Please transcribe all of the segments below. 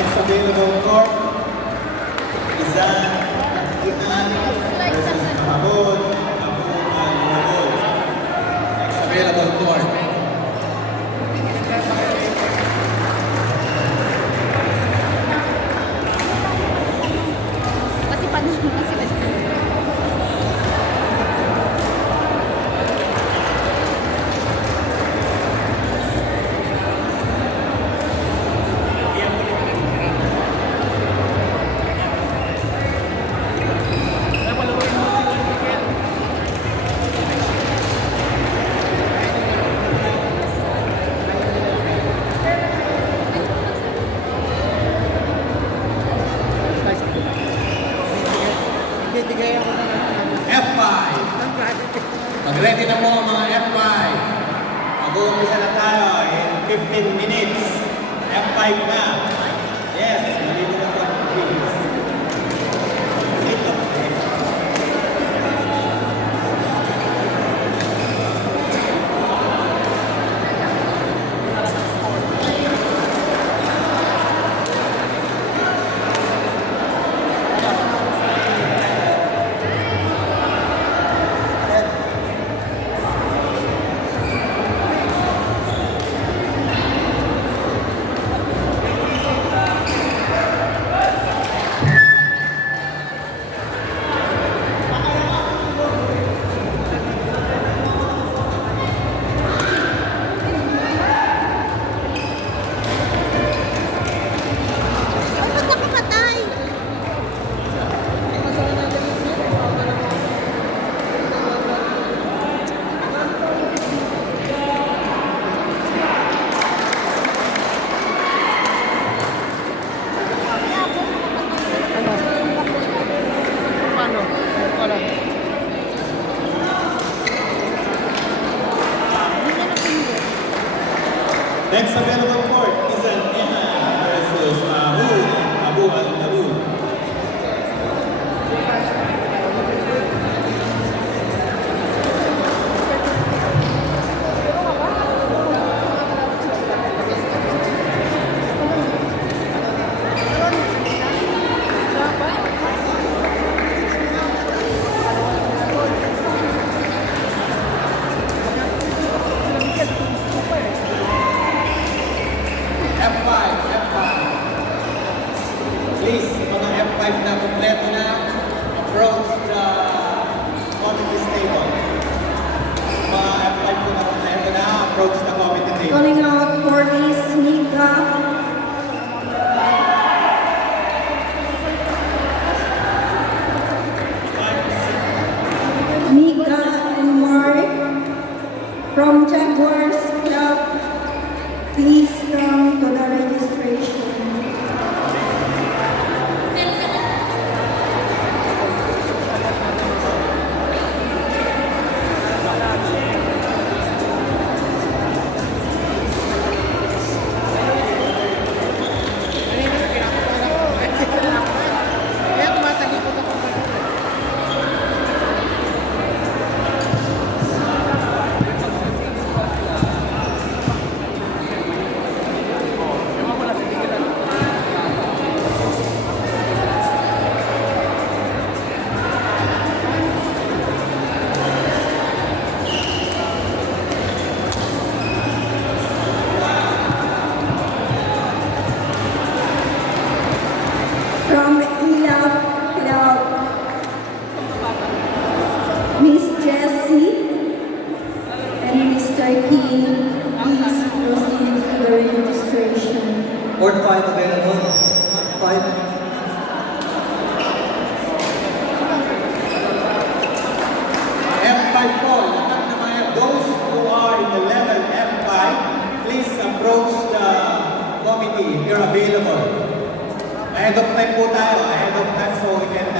Next available court, Izan Inan versus Mahabod, Mahabod and Mahabod. Next available court. Kasi paano naman sila sila? F5. Mag-ready na po mga F5. Mag-uumpisa na tayo in 15 minutes. F5 na. Yes, malito na po. Please. Dito. Ay, ba't nakamatay? Paano? Wala. Next available court, Izan Inan versus Mahabod, Mahabod and Mahabod. F5, F5. Please, mga F5 na kompleto na, approach the committee table. Mga F5 po na kompleto na, approach the committee table. Calling out for Miss Nika. Nika and Mark from Jaguars Club. Please come to the registration. Kaya tumatagipot ako. From Ilap Club, Miss Jessie and Mr. King, please proceed to the registration. Board 5 available. 5. F5 po, lahat ng mga those who are in the level F5, please approach the committee if you're available. Ahead of time po tayo, ahead of time so we can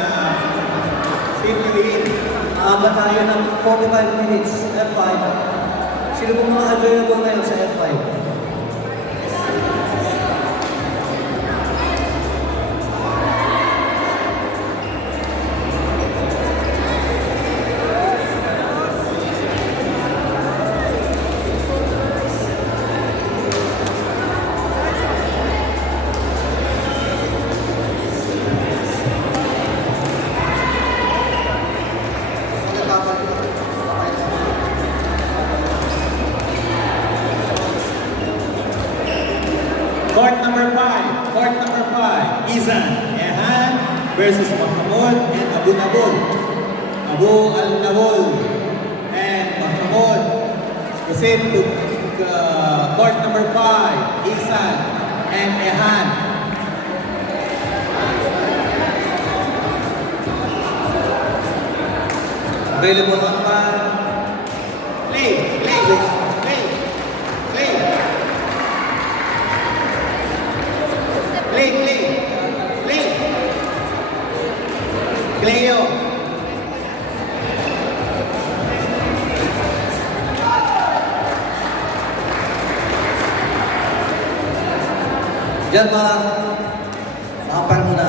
fit you in. Aaba tayo ng 45 minutes. F5. Sino po mga available ngayon sa F5? Court number 5. Court number 5. Izan Ehan versus Mahmoud and Abu Nabul. Abu Al-Nabul and Mahmoud. Proceed to court number 5. Izan and Ehan. Available umpire. Play, play, play, play. Play, play, play. Playo. Diyan mga umpire muna.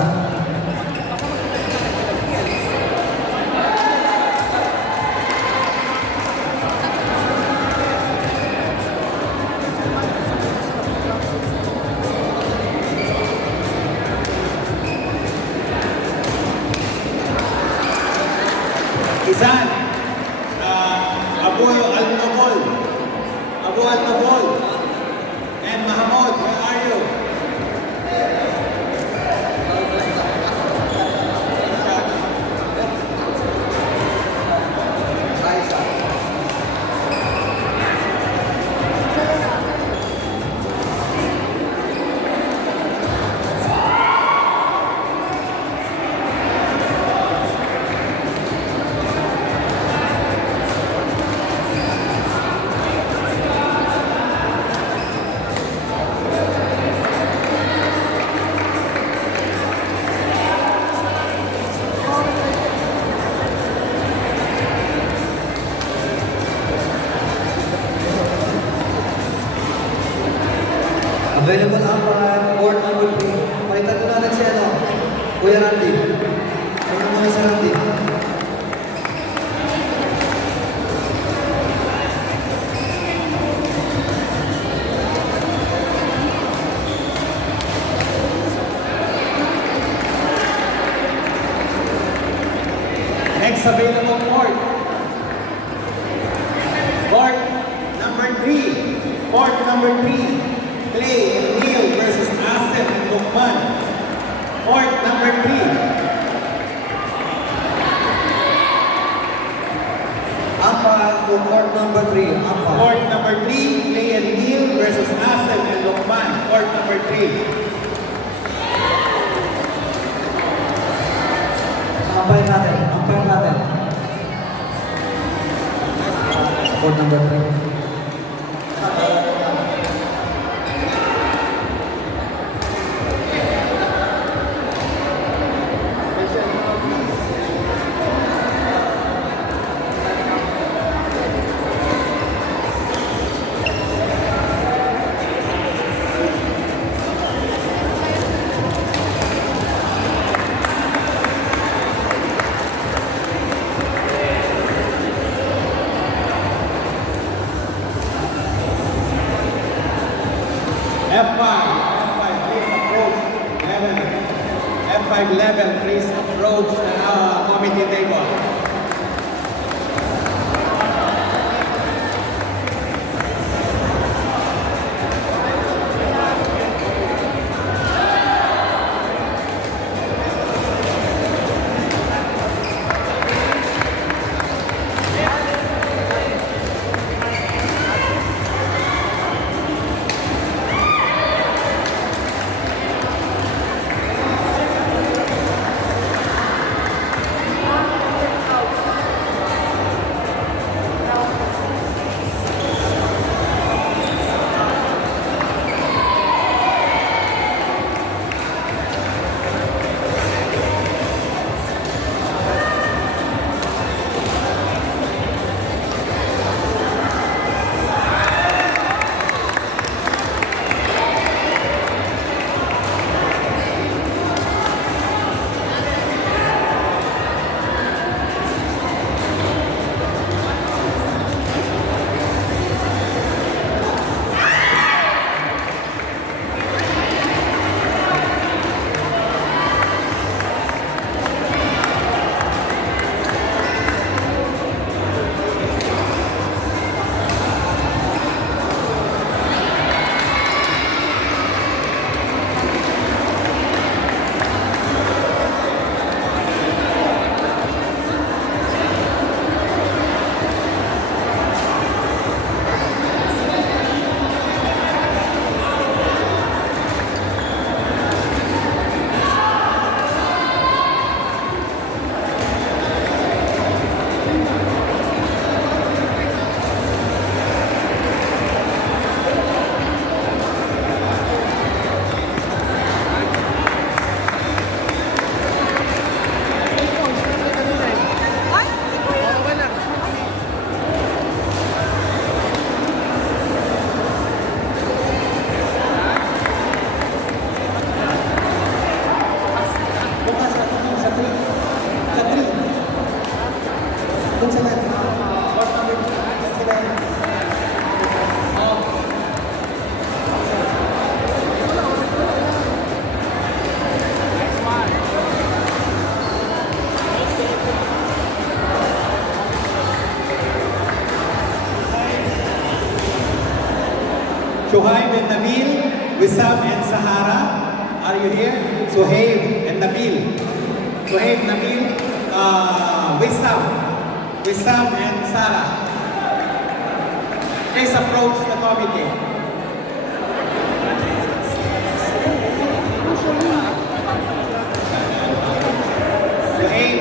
Izan, Abu Al-Nabul, Abu Al-Nabul, and Mahmoud, where are you? Available umpire, court number 3. Palitan ko natin si ano, Kuya Randy. Ano muna si Randy? Next available court. Court number 3. Court number 3. Clay and Neil versus Asif and Lukman. Court number 3. Umpire for court number 3. Umpire. Court number 3. Clay and Neil versus Asif and Lukman. Court number 3. Umpire natin. Umpire natin. Court number 3. F5, please approach level. F5 level, please approach the committee table. and Sahara, are you here? Suhaib and Nabil. Suhaib, Nabil, Wissam and Sarah. Please approach the committee. Suhaib,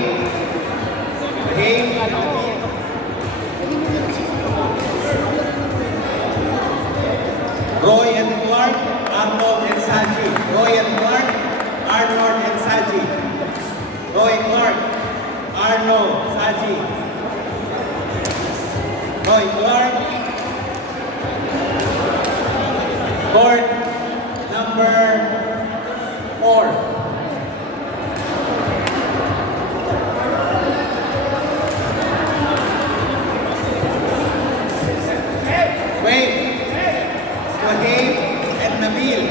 and Nabil. Roy and Clark, Arnold and Saji. Roy and Clark, Arnold and Saji. Roy Clark, Arnold, Saji. Roy Clark. Court number 4. Wait. Suhaib and Nabil.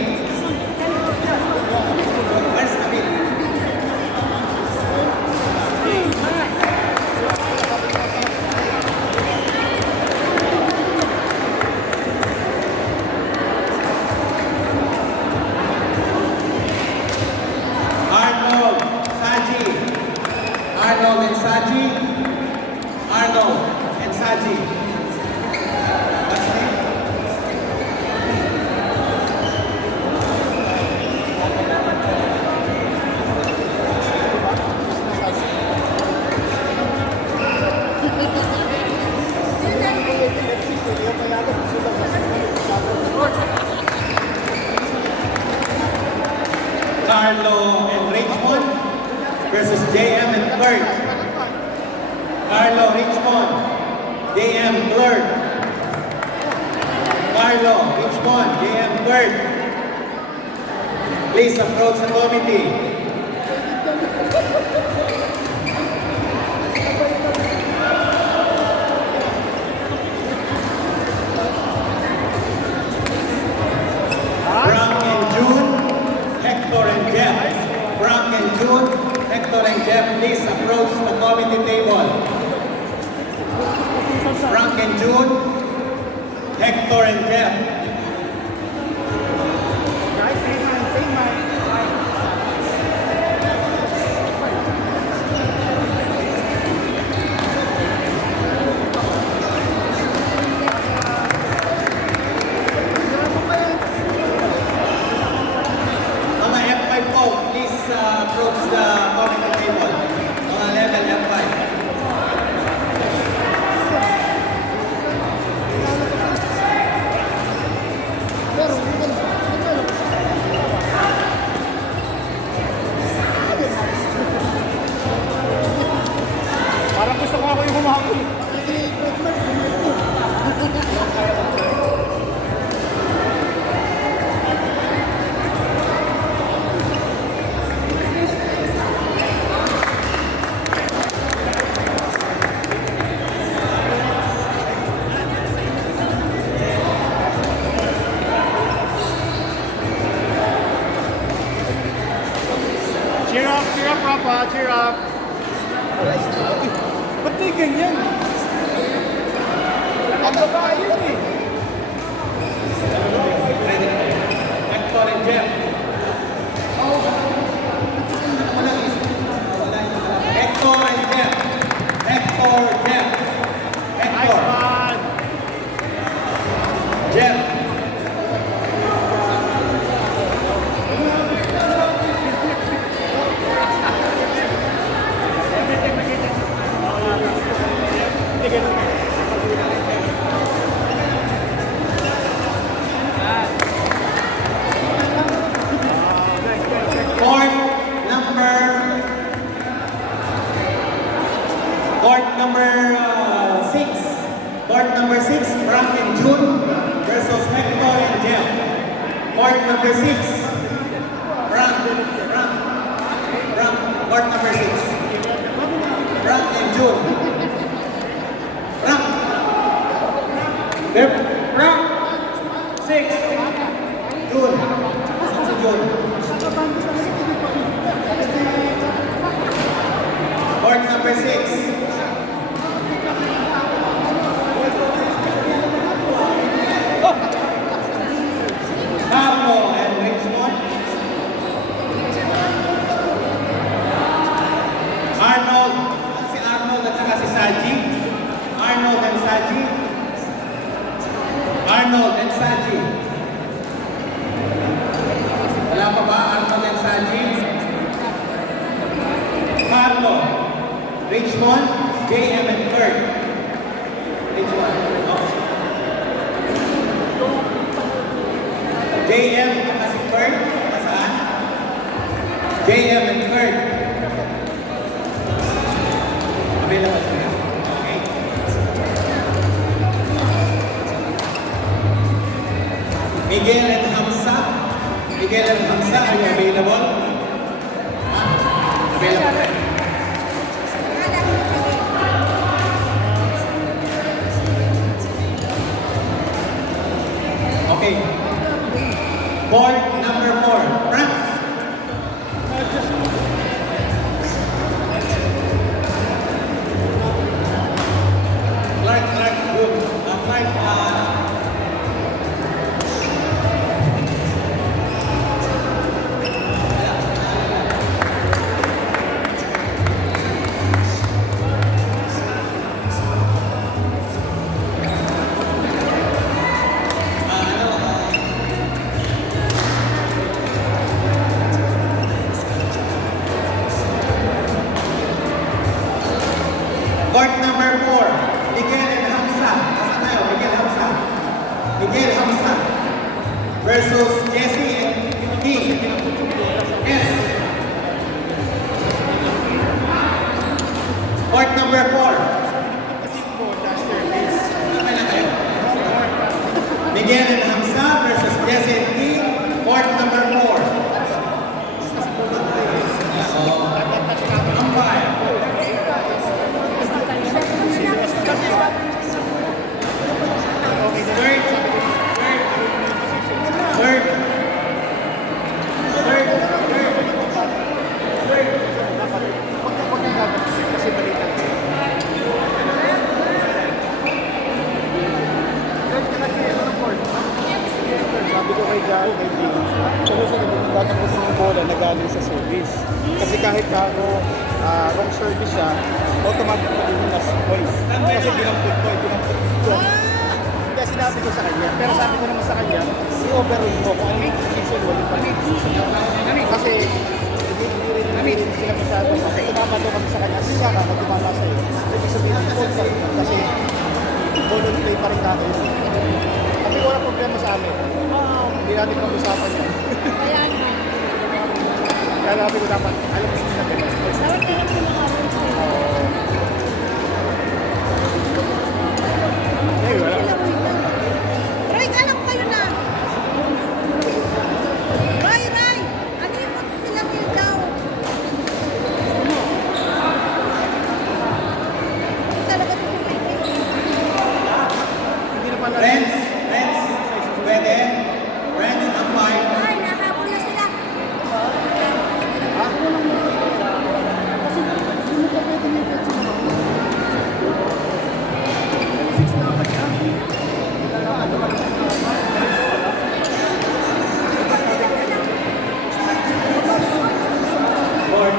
Where's Nabil? Arnold, Saji. Arnold and Saji. Arnold and Saji. What's the name? Carlo and Richmond versus JM and Kurt. Carlo, Richmond, JM, Kurt. Carlo, Richmond, JM, Kurt. Please approach the committee. Frank and June, Hector and Jeff. Frank and June, Hector and Jeff, please approach the committee table. Frank and June, Hector and Jeff. Mga F5 po, please approach the committee table. Mga level F5. Parang gusto ko ako yung humahakot. Cheer up, Papa, cheer up. Ba't di ganyan? Ang babae yun eh. Hector and Jeff. Hector and Jeff. Hector, Jeff. Nice Hector, one. Jeff. Court number 6. Court number 6, Frank and June versus Hector and Jeff. Court number 6. Frank. Court number 6. Frank and June. Frank. Yep. Frank. 6. June. Saan si June? Court number 6. Carlo and Richmond. JM and Kurt. Available po yan. Okay. Miguel and Hamza. Miguel and Hamza, are you available? Available. Okay. Board number 4. France. Clark, good. Court number 4, Miguel and Hamza. Nasaan tayo? Miguel Hamza. Miguel Hamza versus Jesse and King. Yes. Court number 4. Nasaan na tayo? Miguel and Hamza versus Jesse and King. Court number 4. Umpire. Sabi ko kay Jaro, kay Jim, sumusunod yung batang gusto ng bola na galing sa service. Kasi kahit wrong service siya, automatic na din yung last points. Kasi dinamput ko. Kaya sinabi ko sa kanya, pero sabi ko naman sa kanya, i-overrule mo kung ano yung decision mo. Kasi hindi rin sila masyado. Kasi tumama daw kami sa kanya, kasi siya ka, tumama sa'yo. Ibig sabihin, fault pa rin. Kasi voluntary pa rin natin. Kasi wala problema sa amin. Hindi natin pag-usapan yan. Kaya nga. Kaya natin ko dapat, alam mo yung sabi. Dapat kaya ko makaroon sa'yo. Eh, wala. Roy, alam ko kayo na. Roy! Ano yung mag-fill daw? Talaga ito yung may Hindi na pala. Friends, pwede. Friends, umpire. Ay, nahabol na sila. Board.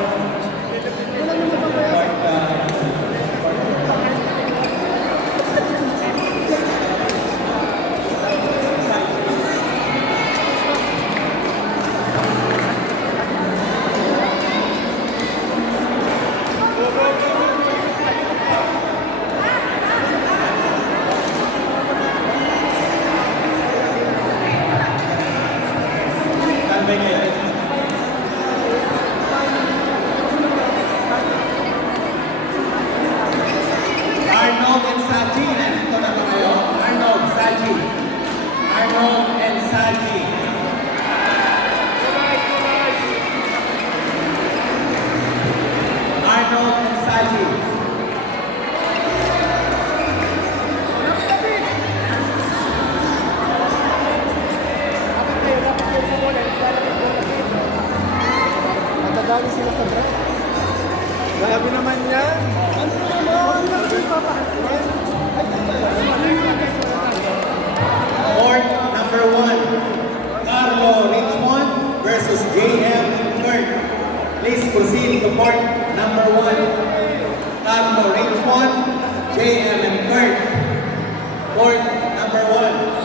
Standby kayo. Arnold and Saji. Nandito na ba kayo? Arnold, Saji. Arnold and Saji. Arnold and Saji. Matadali sila sa break. Grabe naman yan. Ano naman? Court number 1, Carlo Richmond versus JM and Kurt. Please proceed to court number 1. Carlo Richmond, JM and Kurt. Court number 1.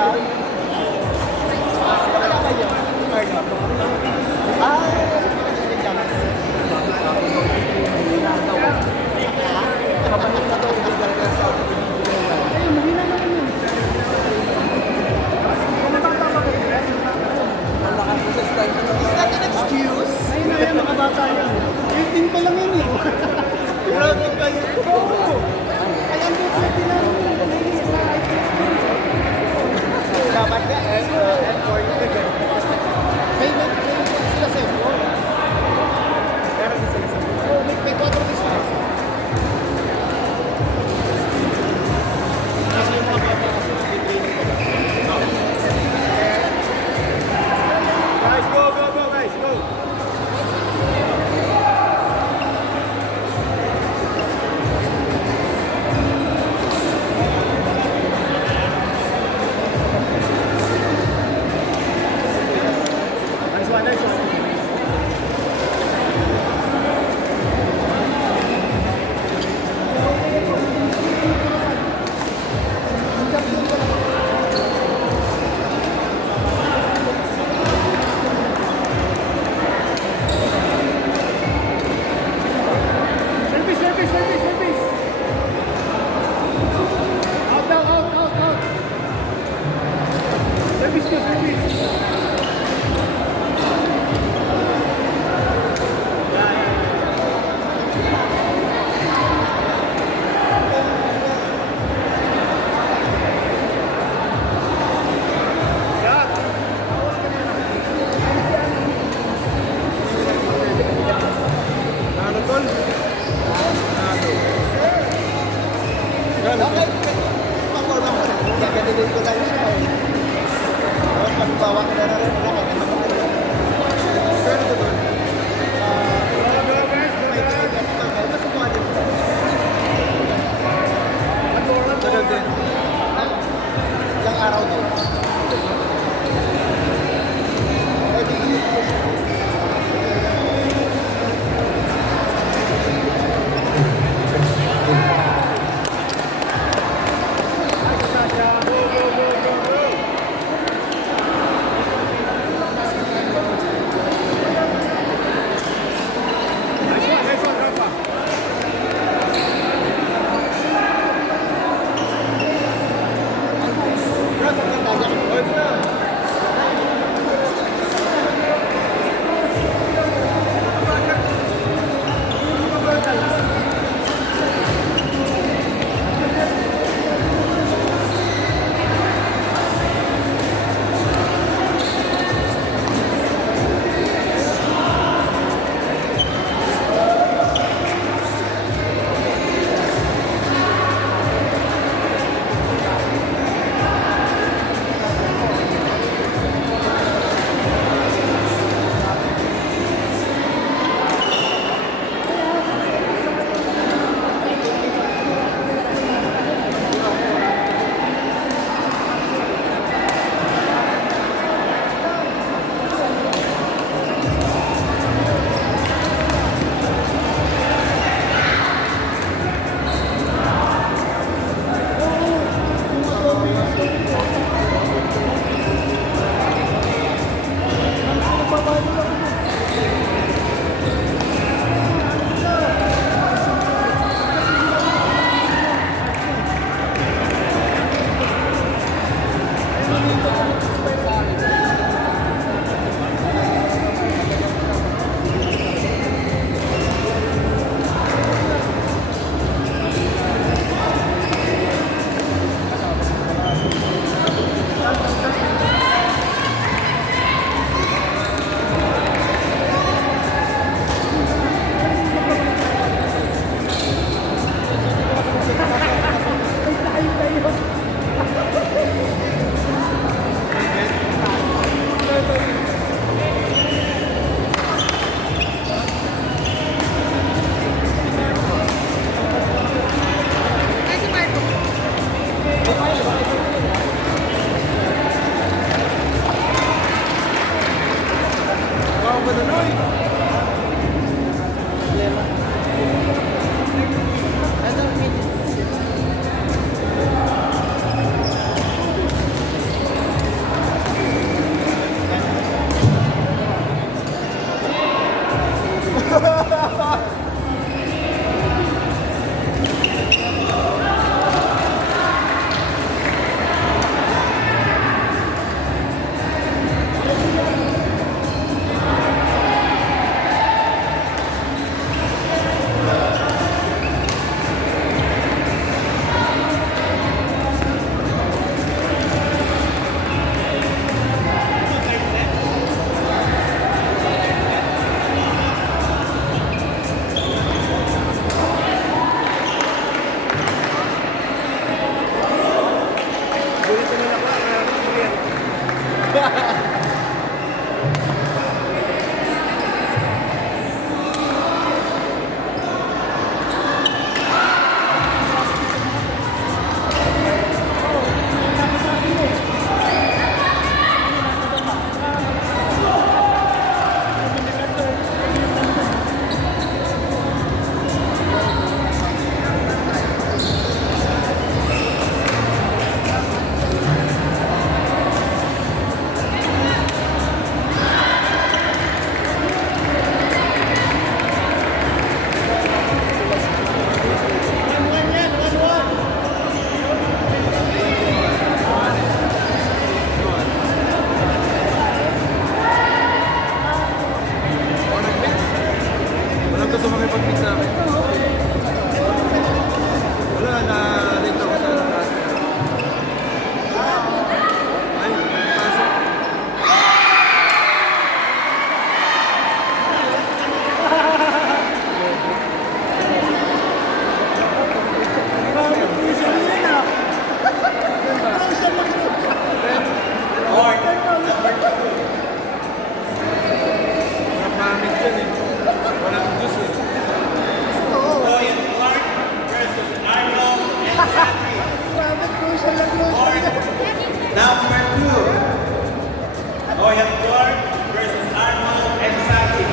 sila. Sino kaya kayo? Kapatid na daw, hindi talaga sa ayun, mahina na yun. Is that an excuse? Ayun na yan, mga bata yan. 18 pa lang yun eh. Grabe kayo. Oo. Kaya ang buti natin lang. Dapat ka F4 yung ganyan. May sila sa F4. Meron din sila sa F4. Oo, may 4 din sila. Kasi yung mga bata kasi nag-training ko ba? Guys, go, go, go, guys, go! Nice one, nice one. Service, service, service, service. Out, out, out, out, out. Service ko, service. Ano tol? Okay. Pakorma ko. Gagawin ko lang siya. Tapos pagbawa ko na rin. Pero ito doon. Ganun din. Ilang araw daw.